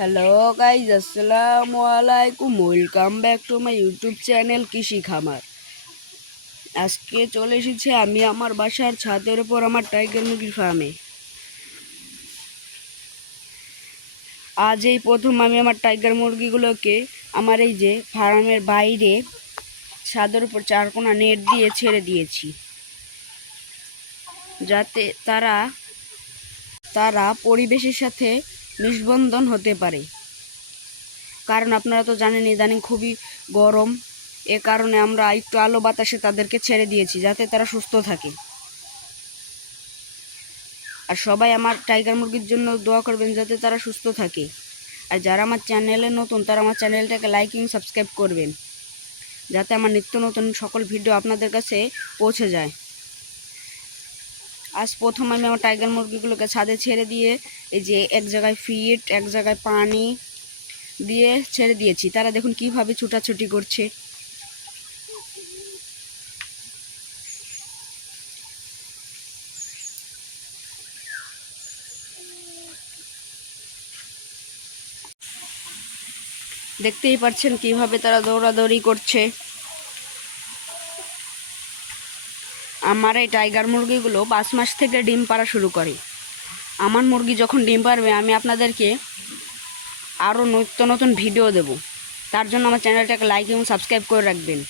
Hello guys, আসসালামু আলাইকুম। Welcome back to my YouTube channel কৃষি খামার। আজকে চলে এসেছি আমি আমার বাসার ছাদের উপর আমার টাইগার মুরগির ফার্মে। আজ এই প্রথম আমি আমার টাইগার মুরগিগুলোকে আমার এই যে ফার্মের বাইরে ছাদের উপর চারকোনা নেট দিয়ে ছেড়ে দিয়েছি, যাতে তারা পরিবেশের সাথে নিঃস্পন্দন হতে পারে। কারণ আপনারা তো জানেন ইদানিং খুবই গরম, এ কারণে আমরা একটু আলো বাতাসে তাদেরকে ছেড়ে দিয়েছি যাতে তারা সুস্থ থাকে। আর সবাই আমার টাইগার মুরগির জন্য দোয়া করবেন যাতে তারা সুস্থ থাকে। আর যারা আমার চ্যানেলে নতুন তারা আমার চ্যানেলটাকে লাইকিং সাবস্ক্রাইব করবেন, যাতে আমার নিত্য নতুন সকল ভিডিও আপনাদের কাছে পৌঁছে যায়। আজ প্রথম আমি আমার টাইগার মুরগিগুলোকে ছাদে ছেড়ে দিয়ে এই যে এক জায়গায় ফিট এক জায়গায় পানি দিয়ে ছেড়ে দিয়েছি। তারা দেখুন কিভাবে ছুটাছুটি করছে। দেখতেই পাচ্ছেন কিভাবে তারা দৌড়াদৌড়ি করছে। আমার এই টাইগার মুরগিগুলো 5 মাস থেকে ডিম পাড়া শুরু করে। আমার মুরগি যখন ডিম পারবে আমি আপনাদেরকে আরও নিত্য নতুন ভিডিও দেব। তার জন্য আমার চ্যানেলটাকে লাইক এবং সাবস্ক্রাইব করে রাখবেন।